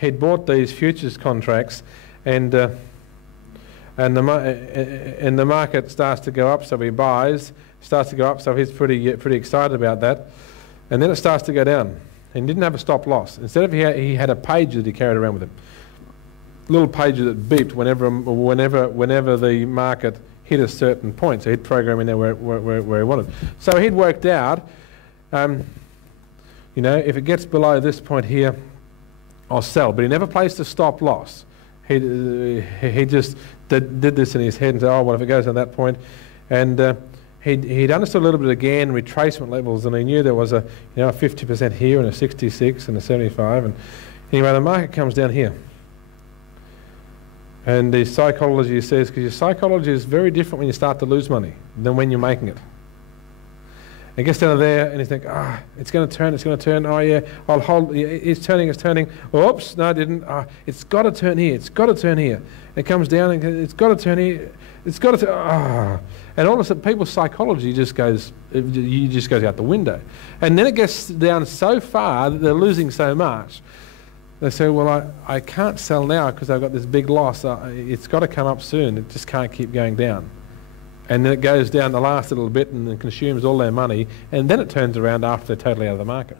he'd bought these futures contracts, and the market starts to go up, so he buys. Starts to go up, so he's pretty excited about that, and then it starts to go down. And he didn't have a stop loss. Instead of he had a pager that he carried around with him, little pager that beeped whenever the market hit a certain point. So he'd program in there where he wanted. So he'd worked out, you know, if it gets below this point here, I'll sell. But he never placed a stop loss. He just did this in his head and said, oh, well, if it goes on that point. And he'd understood a little bit again, retracement levels, and he knew there was a 50% here and a 66 and a 75. And anyway, the market comes down here. And the psychology says, because your psychology is very different when you start to lose money than when you're making it. It gets down to there, and you think, it's going to turn, oh yeah, I'll hold, it's turning. Oops, no, it didn't. It's got to turn here, It comes down, and it's got to turn here, And all of a sudden, people's psychology just goes out the window. And then it gets down so far that they're losing so much. They say, well, I can't sell now because I've got this big loss. It's got to come up soon. It just can't keep going down. And then it goes down the last little bit and consumes all their money, and then it turns around after they're totally out of the market.